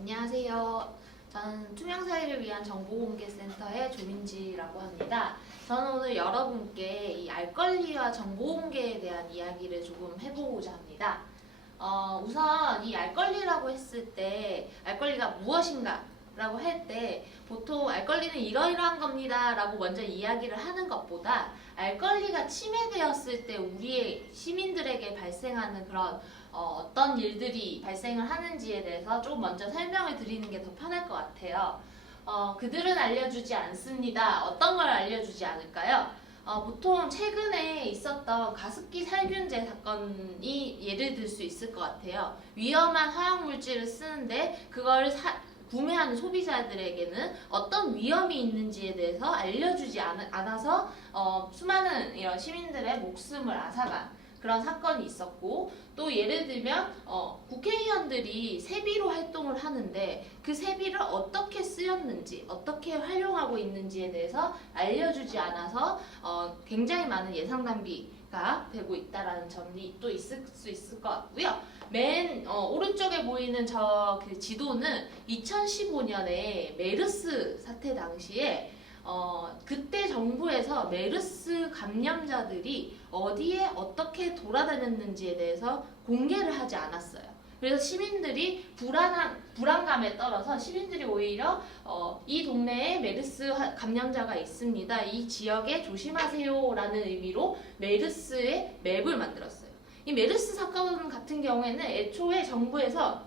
안녕하세요. 저는 투명사회를 위한 정보공개센터의 조민지라고 합니다. 저는 오늘 여러분께 이 알권리와 정보공개에 대한 이야기를 조금 해보고자 합니다. 우선 이 알권리라고 했을 때 알권리가 무엇인가? 라고 할 때 보통 알권리는 이러이러한 겁니다 라고 먼저 이야기를 하는 것보다 알권리가 침해되었을 때 우리의 시민들에게 발생하는 그런 어떤 일들이 발생을 하는지에 대해서 조금 먼저 설명을 드리는 게 더 편할 것 같아요. 그들은 알려주지 않습니다. 어떤 걸 알려주지 않을까요? 보통 최근에 있었던 가습기 살균제 사건이 예를 들 수 있을 것 같아요. 위험한 화학물질을 쓰는데 그걸 구매하는 소비자들에게는 어떤 위험이 있는지에 대해서 알려주지 않아서 수많은 이런 시민들의 목숨을 앗아간 그런 사건이 있었고, 또 예를 들면 국회의원들이 세비로 활동을 하는데 그 세비를 어떻게 쓰였는지 어떻게 활용하고 있는지에 대해서 알려주지 않아서 굉장히 많은 예산 낭비가 되고 있다는 점이 또 있을 수 있을 것 같고요. 맨 오른쪽에 보이는 저 그 지도는 2015년에 메르스 사태 당시에 그때 정부에서 메르스 감염자들이 어디에 어떻게 돌아다녔는지에 대해서 공개를 하지 않았어요. 그래서 시민들이 불안감에 떨어서 시민들이 오히려 이 동네에 메르스 감염자가 있습니다. 이 지역에 조심하세요라는 의미로 메르스의 맵을 만들었어요. 이 메르스 사건 같은 경우에는 애초에 정부에서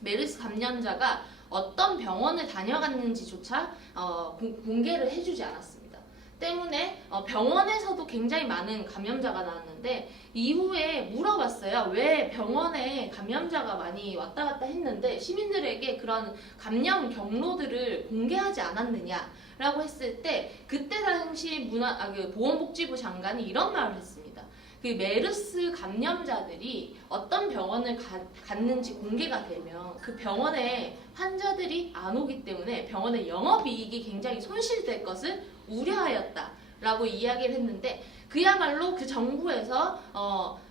메르스 감염자가 어떤 병원을 다녀갔는지조차 공개를 해주지 않았습니다. 때문에 병원에서도 굉장히 많은 감염자가 나왔는데 이후에 물어봤어요. 왜 병원에 감염자가 많이 왔다 갔다 했는데 시민들에게 그런 감염 경로들을 공개하지 않았느냐라고 했을 때 그때 당시 보건복지부 장관이 이런 말을 했습니다. 그 메르스 감염자들이 어떤 병원을 갔는지 공개가 되면 그 병원에 환자들이 안 오기 때문에 병원의 영업이익이 굉장히 손실될 것을 우려하였다라고 이야기를 했는데, 그야말로 그 정부에서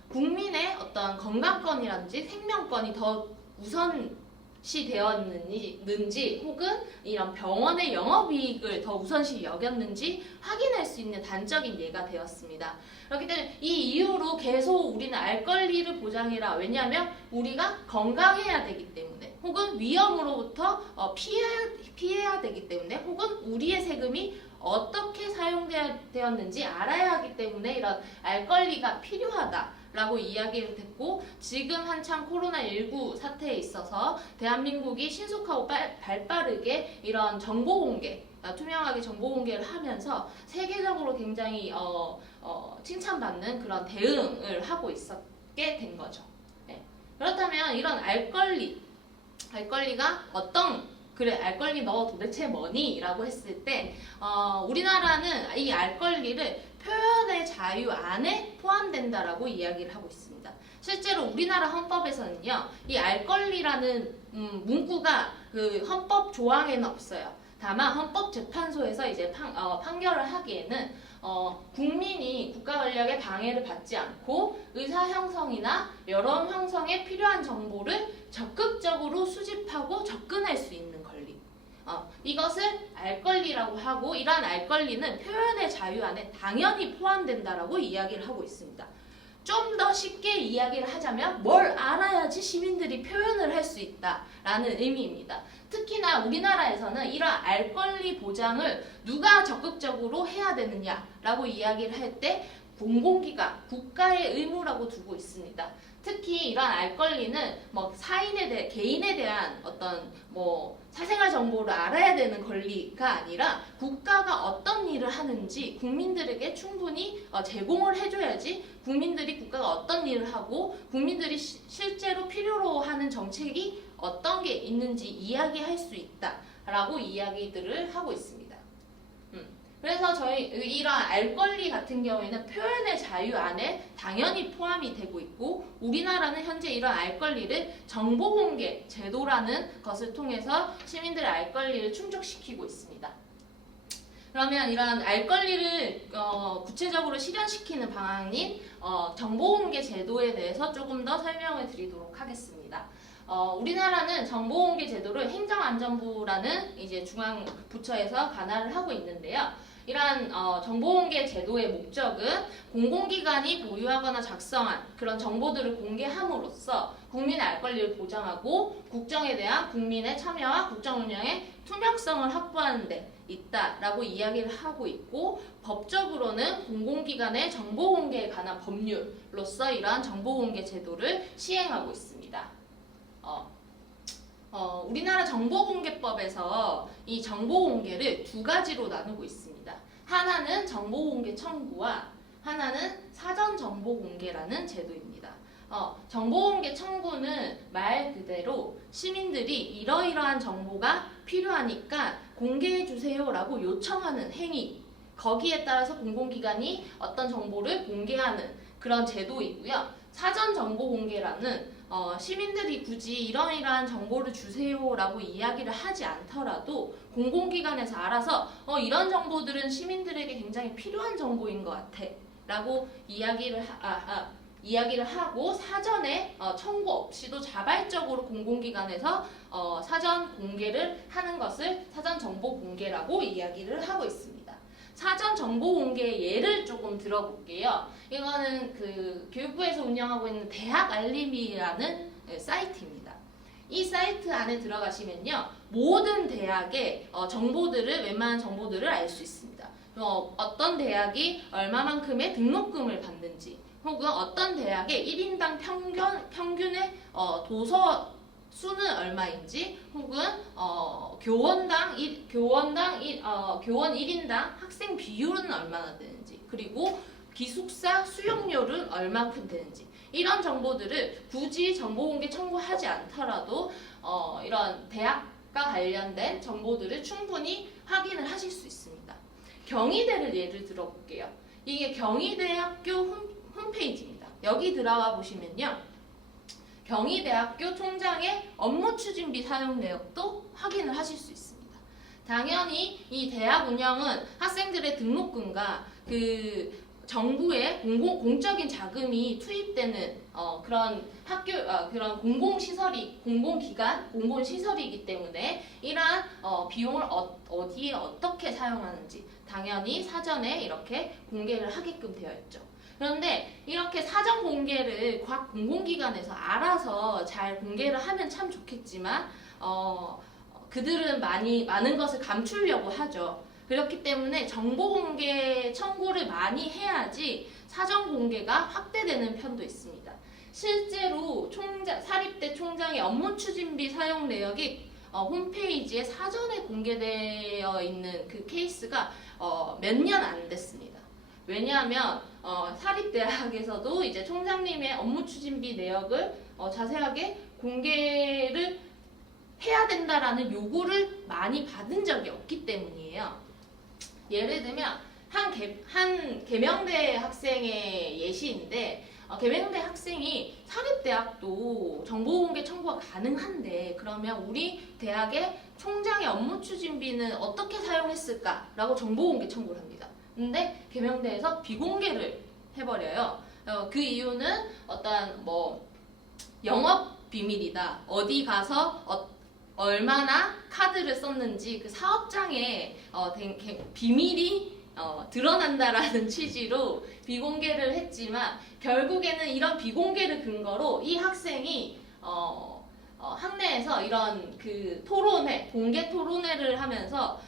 국민의 어떤 건강권이라든지 생명권이 더 우선시 되었는지 혹은 이런 병원의 영업이익을 더 우선시 여겼는지 확인할 수 있는 단적인 예가 되었습니다. 그렇기 때문에 이 이후로 계속 우리는 알 권리를 보장해라. 왜냐하면 우리가 건강해야 되기 때문에, 혹은 위험으로부터 피해야 되기 때문에, 혹은 우리의 세금이 어떻게 사용되었는지 알아야 하기 때문에 이런 알 권리가 필요하다라고 이야기를 했고, 지금 한창 코로나19 사태에 있어서 대한민국이 신속하고 발빠르게 이런 정보 공개, 투명하게 정보 공개를 하면서 세계적으로 굉장히 칭찬받는 그런 대응을 하고 있었게 된 거죠. 네. 그렇다면 이런 알권리가 그래, 알권리 너 도대체 뭐니? 라고 했을 때 우리나라는 이 알권리를 표현의 자유 안에 포함된다라고 이야기를 하고 있습니다. 실제로 우리나라 헌법에서는요, 이 알권리라는 문구가 그 헌법 조항에는 없어요. 다만 헌법재판소에서 이제 판결을 하기에는 국민이 국가 권력의 방해를 받지 않고 의사 형성이나 여론 형성에 필요한 정보를 적극적으로 수집하고 접근할 수 있는 권리. 이것을 알 권리라고 하고, 이러한 알 권리는 표현의 자유 안에 당연히 포함된다라고 이야기를 하고 있습니다. 좀 더 쉽게 이야기를 하자면 뭘 알아야지 시민들이 표현을 할 수 있다라는 의미입니다. 특히나 우리나라에서는 이런 알 권리 보장을 누가 적극적으로 해야 되느냐라고 이야기를 할 때 공공기관, 국가의 의무라고 두고 있습니다. 특히 이런 알 권리는 개인에 대한 어떤 사생활 정보를 알아야 되는 권리가 아니라 국가가 어떤 일을 하는지 국민들에게 충분히 제공을 해줘야지 국민들이 국가가 어떤 일을 하고 국민들이 실제로 필요로 하는 정책이 어떤 게 있는지 이야기할 수 있다라고 이야기들을 하고 있습니다. 그래서 저희 이런 알 권리 같은 경우에는 표현의 자유 안에 당연히 포함이 되고 있고, 우리나라는 현재 이런 알 권리를 정보 공개 제도라는 것을 통해서 시민들의 알 권리를 충족시키고 있습니다. 그러면 이런 알 권리를 구체적으로 실현시키는 방안인 정보 공개 제도에 대해서 조금 더 설명을 드리도록 하겠습니다. 우리나라는 정보공개 제도를 행정안전부라는 이제 중앙 부처에서 관할을 하고 있는데요. 이러한 정보공개 제도의 목적은 공공기관이 보유하거나 작성한 그런 정보들을 공개함으로써 국민의 알 권리를 보장하고 국정에 대한 국민의 참여와 국정 운영의 투명성을 확보하는 데 있다라고 이야기를 하고 있고, 법적으로는 공공기관의 정보공개에 관한 법률로서 이러한 정보공개 제도를 시행하고 있습니다. 우리나라 정보공개법에서 이 정보공개를 두 가지로 나누고 있습니다. 하나는 정보공개 청구와 하나는 사전정보공개라는 제도입니다. 정보공개 청구는 말 그대로 시민들이 이러이러한 정보가 필요하니까 공개해주세요라고 요청하는 행위, 거기에 따라서 공공기관이 어떤 정보를 공개하는 그런 제도이고요. 사전정보공개라는 시민들이 굳이 이러이러한 정보를 주세요라고 이야기를 하지 않더라도 공공기관에서 알아서 이런 정보들은 시민들에게 굉장히 필요한 정보인 것 같아 라고 이야기를 하고 사전에 청구 없이도 자발적으로 공공기관에서 사전 공개를 하는 것을 사전정보공개라고 이야기를 하고 있습니다. 사전정보공개의 예를 조금 들어볼게요. 이거는 그 교육부에서 운영하고 있는 대학알림이라는 사이트입니다. 이 사이트 안에 들어가시면요, 모든 대학의 웬만한 정보들을 알 수 있습니다. 어떤 대학이 얼마만큼의 등록금을 받는지, 혹은 어떤 대학의 1인당 평균의 도서 수는 얼마인지, 혹은 교원 1인당 학생 비율은 얼마나 되는지, 그리고 기숙사 수용료는 얼마큼 되는지, 이런 정보들을 굳이 정보공개 청구하지 않더라도 이런 대학과 관련된 정보들을 충분히 확인을 하실 수 있습니다. 경희대를 예를 들어볼게요. 이게 경희대학교 홈페이지입니다. 여기 들어가 보시면요, 경희대학교 총장의 업무 추진비 사용 내역도 확인을 하실 수 있습니다. 당연히 이 대학 운영은 학생들의 등록금과 그 정부의 공적인 자금이 투입되는 그런 그런 공공기관, 공공시설이기 때문에 이러한 비용을 어디에 어떻게 사용하는지 당연히 사전에 이렇게 공개를 하게끔 되어 있죠. 그런데 이렇게 사전 공개를 각 공공기관에서 알아서 잘 공개를 하면 참 좋겠지만 그들은 많은 것을 감추려고 하죠. 그렇기 때문에 정보공개 청구를 많이 해야지 사전공개가 확대되는 편도 있습니다. 실제로 사립대 총장의 업무추진비 사용 내역이 홈페이지에 사전에 공개되어 있는 그 케이스가 몇 년 안 됐습니다. 왜냐하면 사립대학에서도 이제 총장님의 업무추진비 내역을 자세하게 공개를 해야 된다라는 요구를 많이 받은 적이 없기 때문이에요. 예를 들면 한 계명대 학생의 예시인데, 계명대 학생이 사립대학도 정보공개 청구가 가능한데 그러면 우리 대학의 총장의 업무추진비는 어떻게 사용했을까라고 정보공개 청구를 합니다. 근데 계명대에서 비공개를 해버려요. 그 이유는 어떤 영업 비밀이다, 어디 가서 얼마나 카드를 썼는지 그 사업장에 비밀이 드러난다라는 취지로 비공개를 했지만, 결국에는 이런 비공개를 근거로 이 학생이 학내에서 이런 그 공개 토론회를 하면서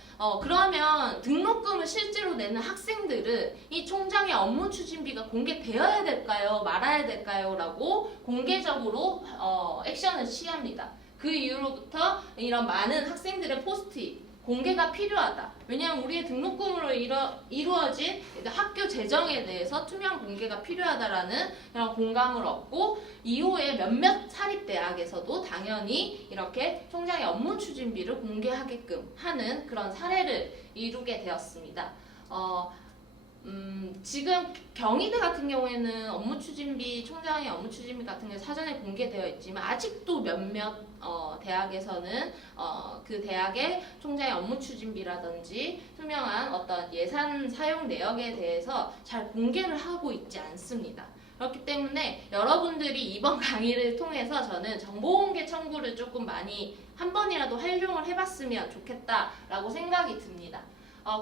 그러면 등록금을 실제로 내는 학생들은 이 총장의 업무 추진비가 공개되어야 될까요? 말아야 될까요? 라고 공개적으로 액션을 취합니다. 그 이후로부터 이런 많은 학생들의 포스트잇 공개가 필요하다. 왜냐하면 우리의 등록금으로 이루어진 학교 재정에 대해서 투명 공개가 필요하다라는 그런 공감을 얻고, 이후에 몇몇 사립대학에서도 당연히 이렇게 총장의 업무 추진비를 공개하게끔 하는 그런 사례를 이루게 되었습니다. 지금 경희대 같은 경우에는 총장의 업무 추진비 같은 게 사전에 공개되어 있지만, 아직도 몇몇 대학에서는 그 대학의 총장의 업무 추진비라든지 투명한 어떤 예산 사용 내역에 대해서 잘 공개를 하고 있지 않습니다. 그렇기 때문에 여러분들이 이번 강의를 통해서 저는 정보공개 청구를 조금 많이 한 번이라도 활용을 해봤으면 좋겠다라고 생각이 듭니다.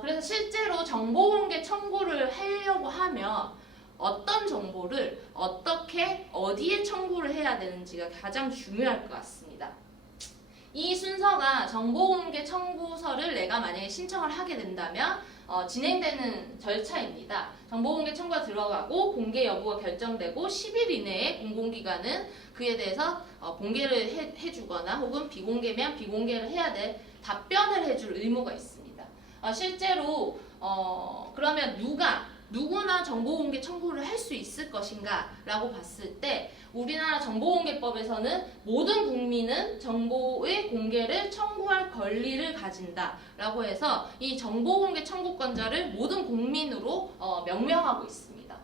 그래서 실제로 정보공개 청구를 하려고 하면 어떤 정보를 어떻게 어디에 청구를 해야 되는지가 가장 중요할 것 같습니다. 이 순서가 정보공개 청구서를 내가 만약에 신청을 하게 된다면 진행되는 절차입니다. 정보공개 청구가 들어가고 공개 여부가 결정되고 10일 이내에 공공기관은 그에 대해서 공개를 해주거나 혹은 비공개면 비공개를 해야 될 답변을 해줄 의무가 있습니다. 실제로 그러면 누구나 정보공개 청구를 할 수 있을 것인가 라고 봤을 때 우리나라 정보공개법에서는 모든 국민은 정보의 공개를 청구할 권리를 가진다 라고 해서 이 정보공개 청구권자를 모든 국민으로 명명하고 있습니다.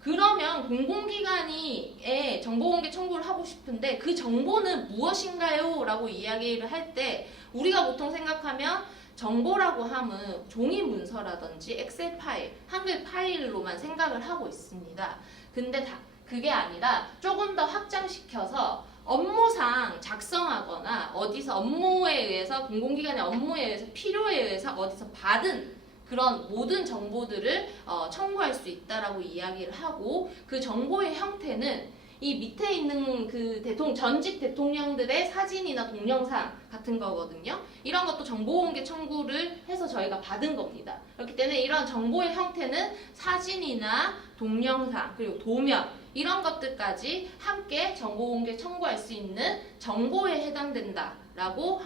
그러면 공공기관이 정보공개 청구를 하고 싶은데 그 정보는 무엇인가요? 라고 이야기를 할 때 우리가 보통 생각하면 정보라고 하면 종이 문서라든지 엑셀 파일, 한글 파일로만 생각을 하고 있습니다. 근데 그게 아니라 조금 더 확장시켜서 업무상 작성하거나 어디서 업무에 의해서 공공기관의 업무에 의해서 필요에 의해서 어디서 받은 그런 모든 정보들을 청구할 수 있다라고 이야기를 하고 그 정보의 형태는 이 밑에 있는 그 전직 대통령들의 사진이나 동영상 같은 거거든요. 이런 것도 정보공개 청구를 해서 저희가 받은 겁니다. 그렇기 때문에 이런 정보의 형태는 사진이나 동영상 그리고 도면 이런 것들까지 함께 정보공개 청구할 수 있는 정보에 해당된다라고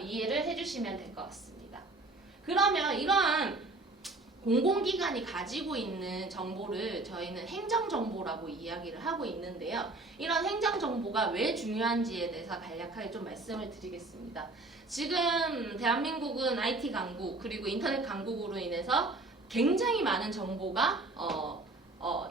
이해를 해주시면 될 것 같습니다. 그러면 이러한 공공기관이 가지고 있는 정보를 저희는 행정정보라고 이야기를 하고 있는데요. 이런 행정정보가 왜 중요한지에 대해서 간략하게 좀 말씀을 드리겠습니다. 지금 대한민국은 IT 강국 그리고 인터넷 강국으로 인해서 굉장히 많은 정보가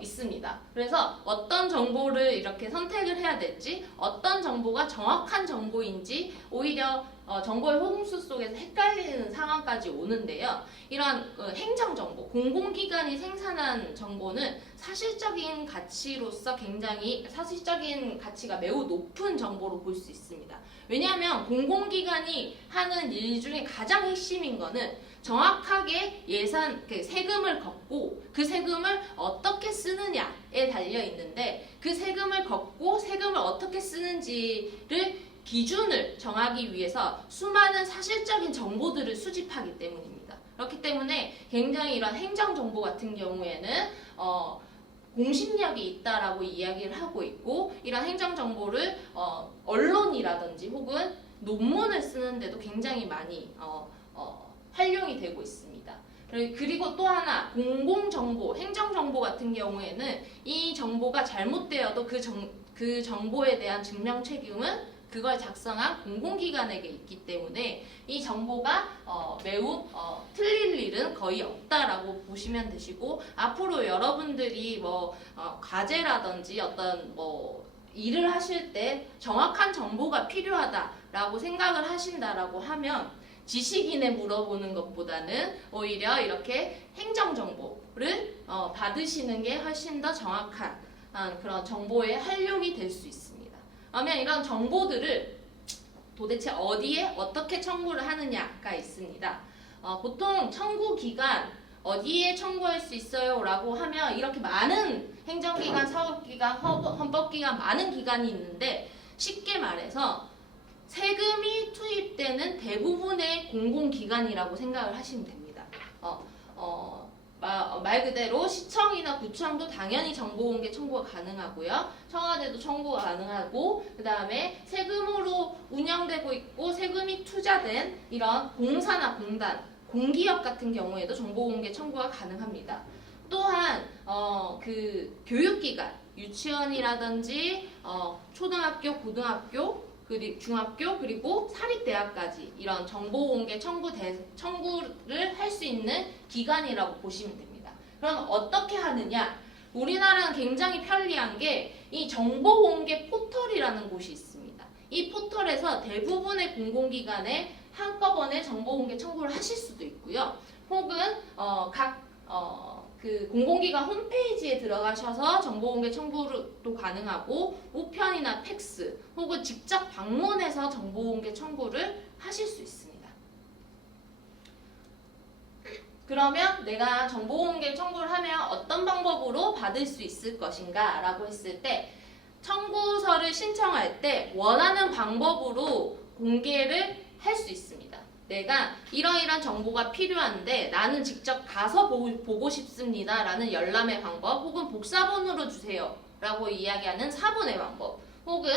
있습니다. 그래서 어떤 정보를 이렇게 선택을 해야 될지 어떤 정보가 정확한 정보인지 오히려 정보의 홍수 속에서 헷갈리는 상황까지 오는데요. 이러한 행정정보, 공공기관이 생산한 정보는 사실적인 가치로서 굉장히 사실적인 가치가 매우 높은 정보로 볼 수 있습니다. 왜냐하면 공공기관이 하는 일 중에 가장 핵심인 거는 정확하게 세금을 걷고 그 세금을 어떻게 쓰느냐에 달려 있는데 그 세금을 걷고 세금을 어떻게 쓰는지를 기준을 정하기 위해서 수많은 사실적인 정보들을 수집하기 때문입니다. 그렇기 때문에 굉장히 이런 행정정보 같은 경우에는 공신력이 있다라고 이야기를 하고 있고 이런 행정정보를 언론이라든지 혹은 논문을 쓰는데도 굉장히 많이 활용이 되고 있습니다. 그리고 또 하나 공공정보, 행정정보 같은 경우에는 이 정보가 잘못되어도 그 정보에 대한 증명 책임은 그걸 작성한 공공기관에게 있기 때문에 이 정보가 매우 틀릴 일은 거의 없다라고 보시면 되시고 앞으로 여러분들이 과제라든지 어떤 일을 하실 때 정확한 정보가 필요하다라고 생각을 하신다라고 하면 지식인에 물어보는 것보다는 오히려 이렇게 행정정보를 받으시는 게 훨씬 더 정확한 그런 정보의 활용이 될 수 있습니다. 그러면 이런 정보들을 도대체 어디에 어떻게 청구를 하느냐가 있습니다. 보통 청구기관 어디에 청구할 수 있어요? 라고 하면 이렇게 많은 행정기관, 사법기관, 헌법기관 많은 기관이 있는데 쉽게 말해서 세금이 투입되는 대부분의 공공기관이라고 생각을 하시면 됩니다. 말 그대로 시청이나 구청도 당연히 정보공개 청구가 가능하고요. 청와대도 청구가 가능하고 그 다음에 세금으로 운영되고 있고 세금이 투자된 이런 공사나 공단, 공기업 같은 경우에도 정보공개 청구가 가능합니다. 또한 그 교육기관, 유치원이라든지 초등학교, 고등학교 그리고 중학교 그리고 사립대학까지 이런 정보공개 청구를 할 수 있는 기관이라고 보시면 됩니다. 그럼 어떻게 하느냐? 우리나라는 굉장히 편리한 게 이 정보공개 포털이라는 곳이 있습니다. 이 포털에서 대부분의 공공기관에 한꺼번에 정보공개 청구를 하실 수도 있고요. 혹은 각 그 공공기관 홈페이지에 들어가셔서 정보공개 청구도 가능하고 우편이나 팩스 혹은 직접 방문해서 정보공개 청구를 하실 수 있습니다. 그러면 내가 정보공개 청구를 하면 어떤 방법으로 받을 수 있을 것인가 라고 했을 때 청구서를 신청할 때 원하는 방법으로 공개를 할 수 있습니다. 내가 이러이러한 정보가 필요한데 나는 직접 가서 보고 싶습니다 라는 열람의 방법 혹은 복사본으로 주세요 라고 이야기하는 사본의 방법 혹은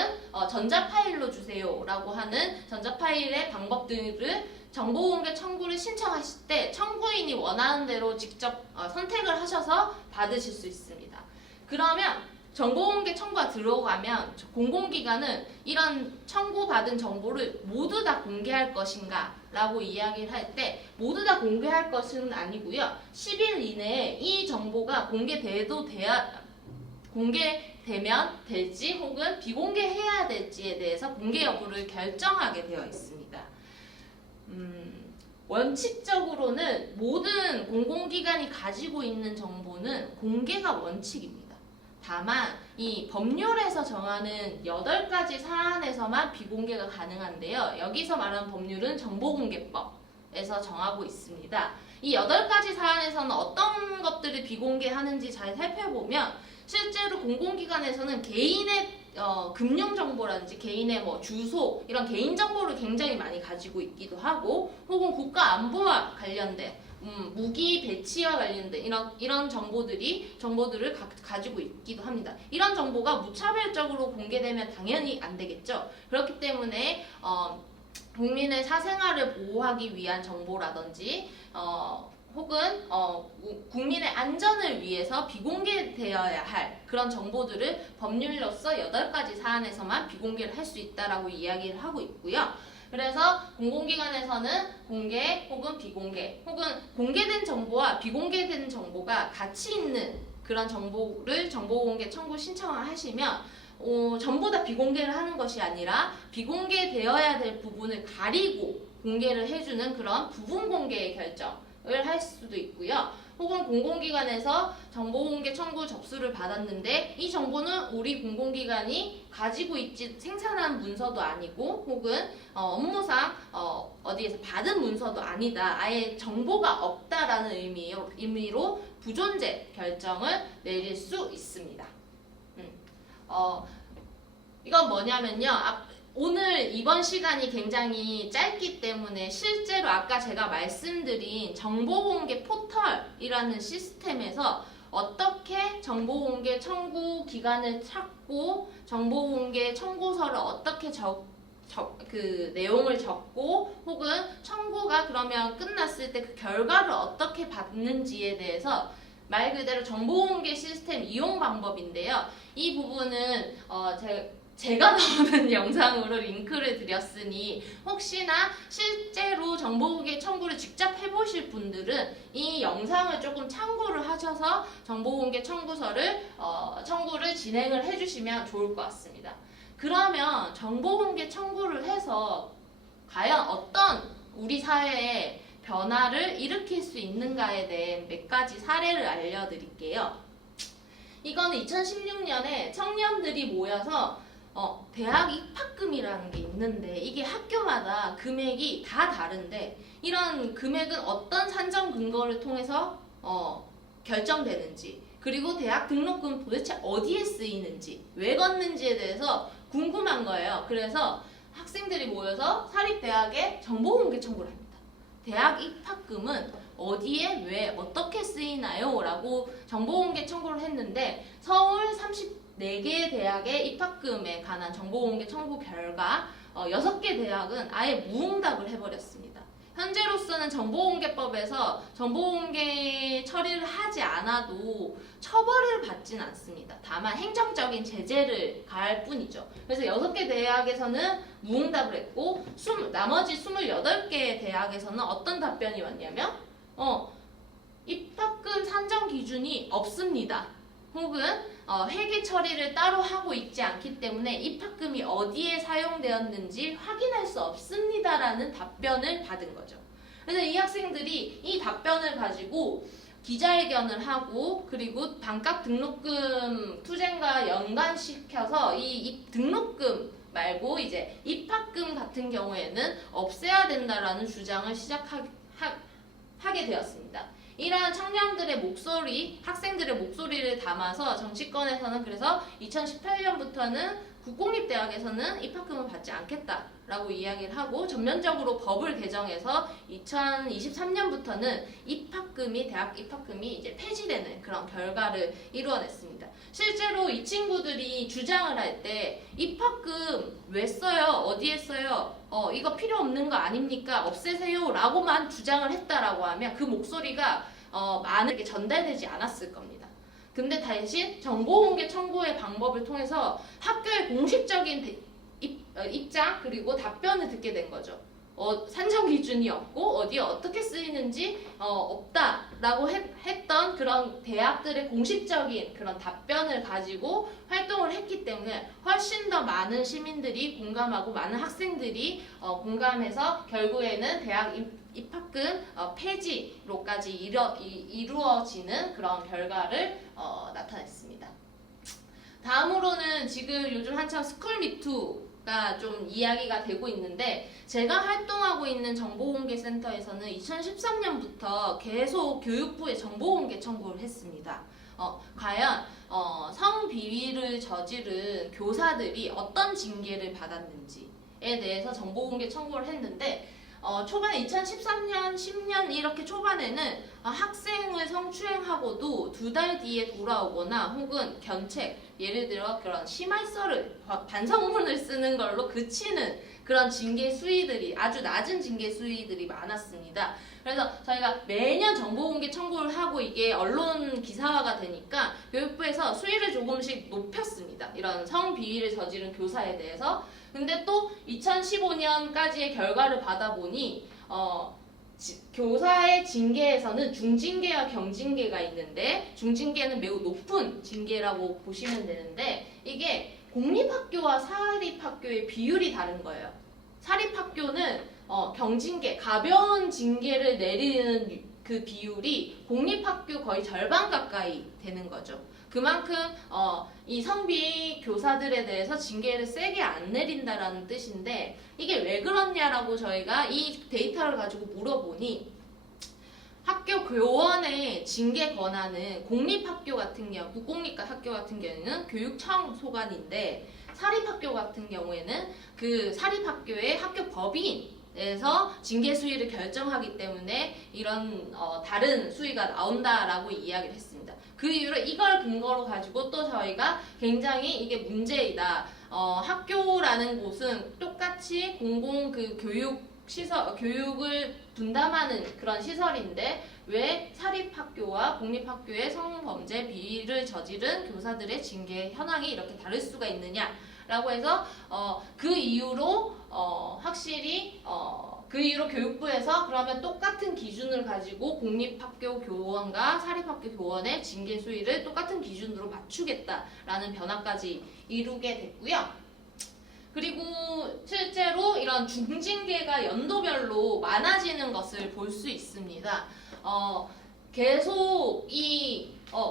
전자파일로 주세요 라고 하는 전자파일의 방법들을 정보공개 청구를 신청하실 때 청구인이 원하는 대로 직접 선택을 하셔서 받으실 수 있습니다. 그러면 정보공개 청구가 들어가면 공공기관은 이런 청구받은 정보를 모두 다 공개할 것인가 라고 이야기를 할 때 모두 다 공개할 것은 아니고요. 10일 이내에 이 정보가 공개되면 될지 혹은 비공개해야 될지에 대해서 공개 여부를 결정하게 되어 있습니다. 원칙적으로는 모든 공공기관이 가지고 있는 정보는 공개가 원칙입니다. 다만 이 법률에서 정하는 8가지 사안에서만 비공개가 가능한데요. 여기서 말하는 법률은 정보공개법에서 정하고 있습니다. 이 8가지 사안에서는 어떤 것들을 비공개하는지 잘 살펴보면 실제로 공공기관에서는 개인의 금융정보라든지 개인의 주소 이런 개인정보를 굉장히 많이 가지고 있기도 하고 혹은 국가안보와 관련된 무기 배치와 관련된 이런 정보들을 가지고 있기도 합니다. 이런 정보가 무차별적으로 공개되면 당연히 안 되겠죠. 그렇기 때문에 국민의 사생활을 보호하기 위한 정보라든지 혹은 국민의 안전을 위해서 비공개되어야 할 그런 정보들을 법률로서 8가지 사안에서만 비공개를 할 수 있다라고 이야기를 하고 있고요. 그래서 공공기관에서는 공개 혹은 비공개 혹은 공개된 정보와 비공개된 정보가 같이 있는 그런 정보를 정보공개 청구 신청을 하시면 전부 다 비공개를 하는 것이 아니라 비공개되어야 될 부분을 가리고 공개를 해주는 그런 부분 공개의 결정을 할 수도 있고요. 혹은 공공기관에서 정보공개 청구 접수를 받았는데 이 정보는 우리 공공기관이 가지고 있지 생산한 문서도 아니고 혹은 업무상 어디에서 받은 문서도 아니다. 아예 정보가 없다라는 의미로 부존재 결정을 내릴 수 있습니다. 이건 뭐냐면요. 오늘 이번 시간이 굉장히 짧기 때문에 실제로 아까 제가 말씀드린 정보공개 포털이라는 시스템에서 어떻게 정보공개 청구 기간을 찾고 정보공개 청구서를 어떻게 그 내용을 적고 혹은 청구가 그러면 끝났을 때 그 결과를 어떻게 받는지에 대해서 말 그대로 정보공개 시스템 이용 방법인데요. 이 부분은 제가 나오는 영상으로 링크를 드렸으니 혹시나 실제로 정보공개 청구를 직접 해보실 분들은 이 영상을 조금 참고를 하셔서 정보공개 청구를 진행을 해주시면 좋을 것 같습니다. 그러면 정보공개 청구를 해서 과연 어떤 우리 사회에 변화를 일으킬 수 있는가에 대해 몇 가지 사례를 알려드릴게요. 이거는 2016년에 청년들이 모여서 대학 입학금이라는 게 있는데 이게 학교마다 금액이 다 다른데 이런 금액은 어떤 산정 근거를 통해서 결정되는지 그리고 대학 등록금 도대체 어디에 쓰이는지 왜 걷는지에 대해서 궁금한 거예요. 그래서 학생들이 모여서 사립대학에 정보공개 청구를 합니다. 대학 입학금은 어디에 왜 어떻게 쓰이나요? 라고 정보공개 청구를 했는데 서울 34개 대학의 입학금에 관한 정보공개 청구 결과 6개 대학은 아예 무응답을 해버렸습니다. 현재로서는 정보공개법에서 정보공개 처리를 하지 않아도 처벌을 받진 않습니다. 다만 행정적인 제재를 가할 뿐이죠. 그래서 6개 대학에서는 무응답을 했고 나머지 28개 대학에서는 어떤 답변이 왔냐면 입학금 산정 기준이 없습니다. 혹은 회계 처리를 따로 하고 있지 않기 때문에 입학금이 어디에 사용되었는지 확인할 수 없습니다라는 답변을 받은 거죠. 그래서 이 학생들이 이 답변을 가지고 기자회견을 하고 그리고 반값 등록금 투쟁과 연관시켜서 이 등록금 말고 이제 입학금 같은 경우에는 없애야 된다라는 주장을 시작하게 되었습니다. 이러한 청년들의 목소리, 학생들의 목소리를 담아서 정치권에서는 그래서 2018년부터는 국공립대학에서는 입학금을 받지 않겠다라고 이야기를 하고 전면적으로 법을 개정해서 2023년부터는 대학 입학금이 이제 폐지되는 그런 결과를 이루어냈습니다. 실제로 이 친구들이 주장을 할 때 입학금 왜 써요? 어디에 써요? 이거 필요 없는 거 아닙니까? 없애세요 라고만 주장을 했다라고 하면 그 목소리가 많게 전달되지 않았을 겁니다. 근데 대신 정보공개 청구의 방법을 통해서 학교의 공식적인 입장 그리고 답변을 듣게 된 거죠. 산정 기준이 없고 어디에 어떻게 쓰이는지 없다라고 했던 그런 대학들의 공식적인 그런 답변을 가지고 활동을 했기 때문에 훨씬 더 많은 시민들이 공감하고 많은 학생들이 공감해서 결국에는 대학 입학금 폐지로까지 이루어지는 그런 결과를 나타냈습니다. 다음으로는 지금 요즘 한참 스쿨 미투가 좀 이야기가 되고 있는데 제가 활동하고 있는 정보공개센터에서는 2013년부터 계속 교육부에 정보공개 청구를 했습니다. 과연 성비위를 저지른 교사들이 어떤 징계를 받았는지에 대해서 정보공개 청구를 했는데 초반에 2013년, 10년 이렇게 초반에는 학생을 성추행하고도 2달 뒤에 돌아오거나 혹은 견책, 예를 들어 그런 심할서를 반성문을 쓰는 걸로 그치는 그런 징계 수위들이 아주 낮은 징계 수위들이 많았습니다. 그래서 저희가 매년 정보공개 청구를 하고 이게 언론 기사화가 되니까 교육부에서 수위를 조금씩 높였습니다. 이런 성비위를 저지른 교사에 대해서. 근데 또 2015년까지의 결과를 받아보니 교사의 징계에서는 중징계와 경징계가 있는데 중징계는 매우 높은 징계라고 보시면 되는데 이게 공립학교와 사립학교의 비율이 다른 거예요. 사립학교는 경징계, 가벼운 징계를 내리는 그 비율이 공립학교 거의 절반 가까이 되는 거죠. 그만큼 이 성비 교사들에 대해서 징계를 세게 안 내린다라는 뜻인데 이게 왜 그렇냐라고 저희가 이 데이터를 가지고 물어보니 학교 교원의 징계 권한은 공립학교 같은 경우, 국공립학교 같은 경우에는 교육청 소관인데 사립학교 같은 경우에는 그 사립학교의 학교 법인에서 징계 수위를 결정하기 때문에 이런 다른 수위가 나온다라고 이야기를 했습니다. 그 이유로 이걸 근거로 가지고 또 저희가 굉장히 이게 문제이다. 학교라는 곳은 똑같이 공공 그 교육을 분담하는 그런 시설인데 왜 사립학교와 공립학교의 성범죄 비위를 저지른 교사들의 징계 현황이 이렇게 다를 수가 있느냐라고 해서 그 이유로 확실히 그 이후로 교육부에서 그러면 똑같은 기준을 가지고 공립학교 교원과 사립학교 교원의 징계 수위를 똑같은 기준으로 맞추겠다라는 변화까지 이루게 됐고요. 그리고 실제로 이런 중징계가 연도별로 많아지는 것을 볼 수 있습니다. 계속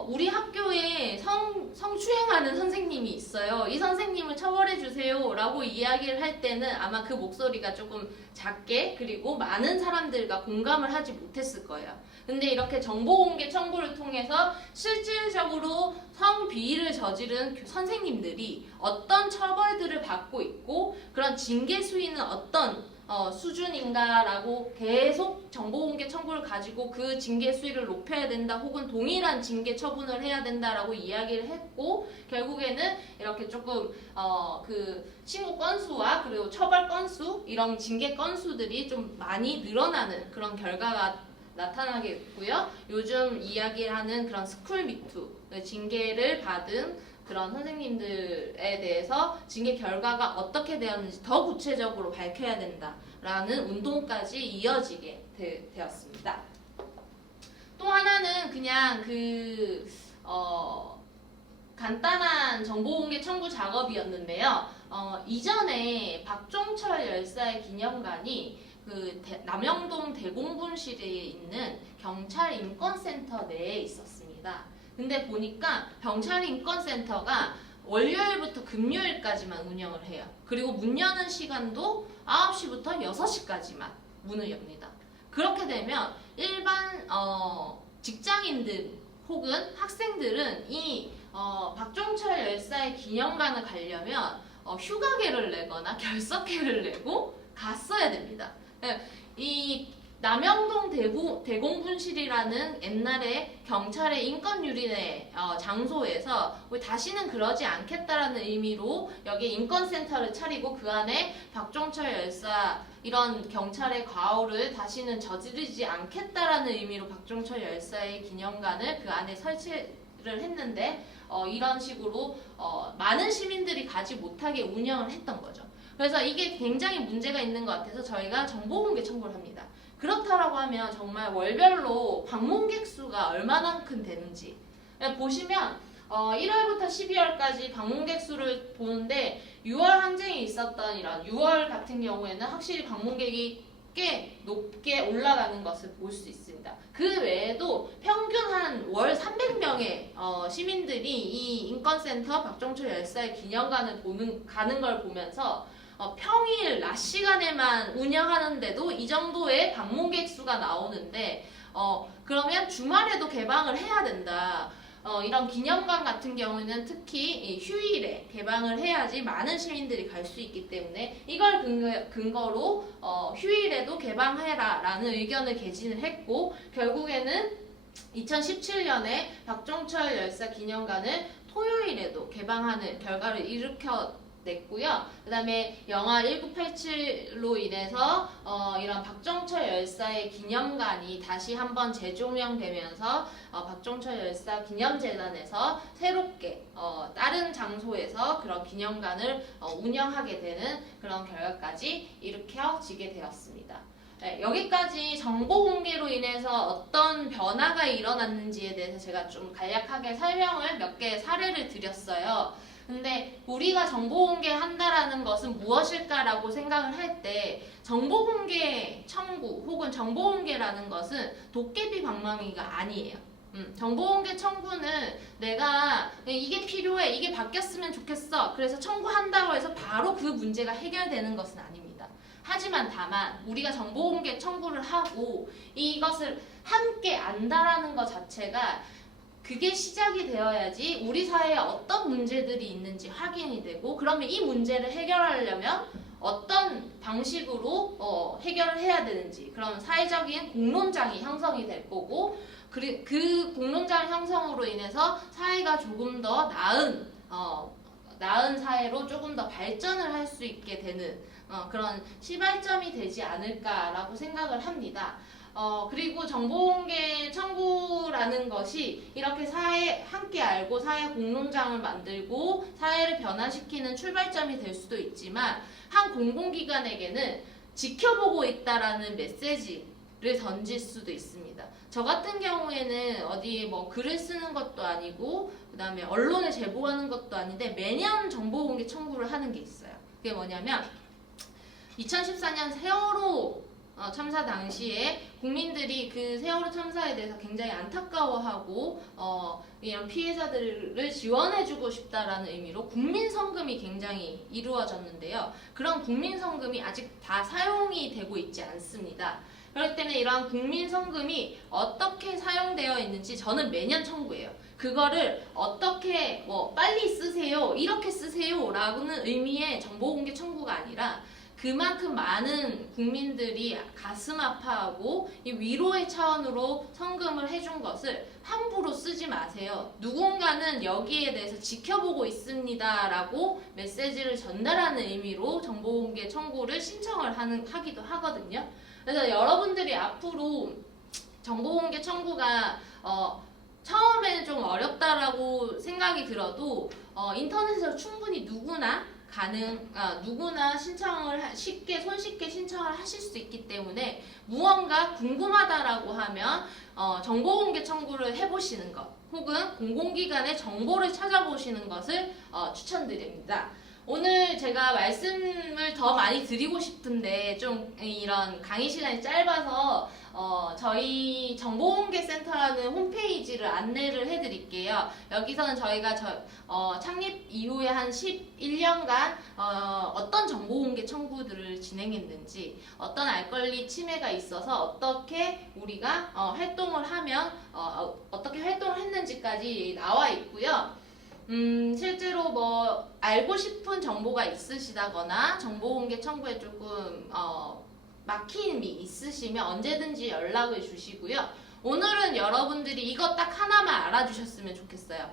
우리 학교에 성추행하는 선생님이 있어요. 이 선생님을 처벌해주세요 라고 이야기를 할 때는 아마 그 목소리가 조금 작게 그리고 많은 사람들과 공감을 하지 못했을 거예요. 근데 이렇게 정보공개 청구를 통해서 실질적으로 성비위를 저지른 선생님들이 어떤 처벌들을 받고 있고 그런 징계 수위는 어떤 수준인가라고 계속 정보공개 청구를 가지고 그 징계 수위를 높여야 된다 혹은 동일한 징계 처분을 해야 된다라고 이야기를 했고 결국에는 이렇게 조금 그 신고 건수와 그리고 처벌 건수 이런 징계 건수들이 좀 많이 늘어나는 그런 결과가 나타나게 됐고요. 요즘 이야기하는 그런 스쿨 미투 징계를 받은 그런 선생님들에 대해서 징계 결과가 어떻게 되었는지 더 구체적으로 밝혀야 된다라는 운동까지 이어지게 되었습니다. 또 하나는 그냥 간단한 정보공개 청구 작업이었는데요. 이전에 박종철 열사의 기념관이 남영동 대공분실에 있는 경찰 인권센터 내에 있었습니다. 근데 보니까 경찰 인권센터가 월요일부터 금요일까지만 운영을 해요. 그리고 문 여는 시간도 9시부터 6시까지만 문을 엽니다. 그렇게 되면 일반 직장인들 혹은 학생들은 이 박종철 열사의 기념관을 가려면 휴가계를 내거나 결석계를 내고 갔어야 됩니다. 이 남영동 대공분실이라는 옛날에 경찰의 인권유린의 장소에서 다시는 그러지 않겠다라는 의미로 여기 인권센터를 차리고 그 안에 박종철 열사 이런 경찰의 과오를 다시는 저지르지 않겠다라는 의미로 박종철 열사의 기념관을 그 안에 설치를 했는데 이런 식으로 많은 시민들이 가지 못하게 운영을 했던 거죠. 그래서 이게 굉장히 문제가 있는 것 같아서 저희가 정보공개 청구를 합니다. 그렇다라고 하면 정말 월별로 방문객 수가 얼마나큼 되는지 보시면 1월부터 12월까지 방문객 수를 보는데 6월 항쟁이 있었던 이런 6월 같은 경우에는 확실히 방문객이 꽤 높게 올라가는 것을 볼 수 있습니다. 그 외에도 평균 한 월 300명의 시민들이 이 인권센터 박종철 열사의 기념관을 가는 걸 보면서 평일 낮 시간에만 운영하는데도 이 정도의 방문객 수가 나오는데 그러면 주말에도 개방을 해야 된다. 이런 기념관 같은 경우에는 특히 휴일에 개방을 해야지 많은 시민들이 갈 수 있기 때문에 이걸 근거로 휴일에도 개방해라 라는 의견을 개진을 했고 결국에는 2017년에 박종철 열사 기념관을 토요일에도 개방하는 결과를 냈고요. 그 다음에 영화 1987로 인해서 이런 박종철 열사의 기념관이 다시 한번 재조명되면서 박종철 열사 기념재단에서 새롭게 다른 장소에서 그런 기념관을 운영하게 되는 그런 결과까지 일으켜지게 되었습니다. 네, 여기까지 정보 공개로 인해서 어떤 변화가 일어났는지에 대해서 제가 좀 간략하게 설명을 몇 개 사례를 드렸어요. 근데 우리가 정보공개한다라는 것은 무엇일까라고 생각을 할 때 정보공개 청구 혹은 정보공개라는 것은 도깨비 방망이가 아니에요. 정보공개 청구는 내가 이게 필요해, 이게 바뀌었으면 좋겠어, 그래서 청구한다고 해서 바로 그 문제가 해결되는 것은 아닙니다. 하지만 다만 우리가 정보공개 청구를 하고 이것을 함께 안다라는 것 자체가 그게 시작이 되어야지 우리 사회에 어떤 문제들이 있는지 확인이 되고 그러면 이 문제를 해결하려면 어떤 방식으로 해결을 해야 되는지 그런 사회적인 공론장이 형성이 될 거고 그 공론장 형성으로 인해서 사회가 조금 더 나은 사회로 조금 더 발전을 할 수 있게 되는 그런 시발점이 되지 않을까라고 생각을 합니다. 그리고 정보공개 청구라는 것이 이렇게 사회 함께 알고 사회 공론장을 만들고 사회를 변화시키는 출발점이 될 수도 있지만 한 공공기관에게는 지켜보고 있다라는 메시지를 던질 수도 있습니다. 저 같은 경우에는 어디 뭐 글을 쓰는 것도 아니고 그 다음에 언론에 제보하는 것도 아닌데 매년 정보공개 청구를 하는 게 있어요. 그게 뭐냐면 2014년 세월호 참사 당시에 국민들이 그 세월호 참사에 대해서 굉장히 안타까워하고 이런 피해자들을 지원해주고 싶다라는 의미로 국민성금이 굉장히 이루어졌는데요. 그런 국민성금이 아직 다 사용이 되고 있지 않습니다. 그렇기 때문에 이러한 국민성금이 어떻게 사용되어 있는지 저는 매년 청구해요. 그거를 어떻게 빨리 쓰세요, 이렇게 쓰세요 라는 의미의 정보공개 청구가 아니라 그만큼 많은 국민들이 가슴 아파하고 이 위로의 차원으로 성금을 해준 것을 함부로 쓰지 마세요. 누군가는 여기에 대해서 지켜보고 있습니다 라고 메시지를 전달하는 의미로 정보공개 청구를 신청을 하기도 하거든요. 그래서 여러분들이 앞으로 정보공개 청구가 처음에는 좀 어렵다라고 생각이 들어도 인터넷에서 충분히 누구나 신청을 손쉽게 신청을 하실 수 있기 때문에 무언가 궁금하다라고 하면 정보공개 청구를 해보시는 것 혹은 공공기관의 정보를 찾아보시는 것을 추천드립니다. 오늘 제가 말씀을 더 많이 드리고 싶은데 좀 이런 강의 시간이 짧아서 저희 정보공개센터라는 홈페이지를 안내를 해드릴게요. 여기서는 저희가 창립 이후에 한 11년간 어떤 정보공개 청구들을 진행했는지, 어떤 알 권리 침해가 있어서 어떻게 우리가 활동을 하면 어떻게 활동을 했는지까지 나와 있고요. 실제로 뭐 알고 싶은 정보가 있으시다거나 정보공개 청구에 조금 막힘이 있으시면 언제든지 연락을 주시고요. 오늘은 여러분들이 이것 딱 하나만 알아주셨으면 좋겠어요.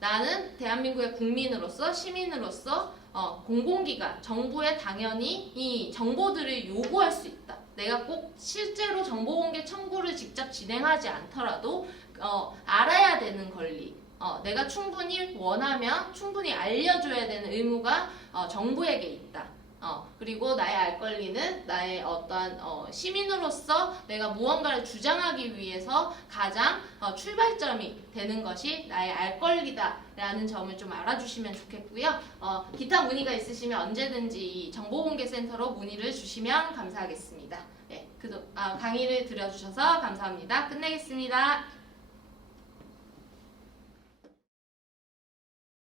나는 대한민국의 국민으로서, 시민으로서 공공기관, 정부에 당연히 이 정보들을 요구할 수 있다. 내가 꼭 실제로 정보공개 청구를 직접 진행하지 않더라도 알아야 되는 권리. 내가 충분히 원하면 충분히 알려줘야 되는 의무가 정부에게 있다. 그리고 나의 알 권리는 나의 어떠한 시민으로서 내가 무언가를 주장하기 위해서 가장 출발점이 되는 것이 나의 알 권리다라는 점을 좀 알아주시면 좋겠고요. 기타 문의가 있으시면 언제든지 이 정보공개센터로 문의를 주시면 감사하겠습니다. 네, 강의를 들어주셔서 감사합니다. 끝내겠습니다.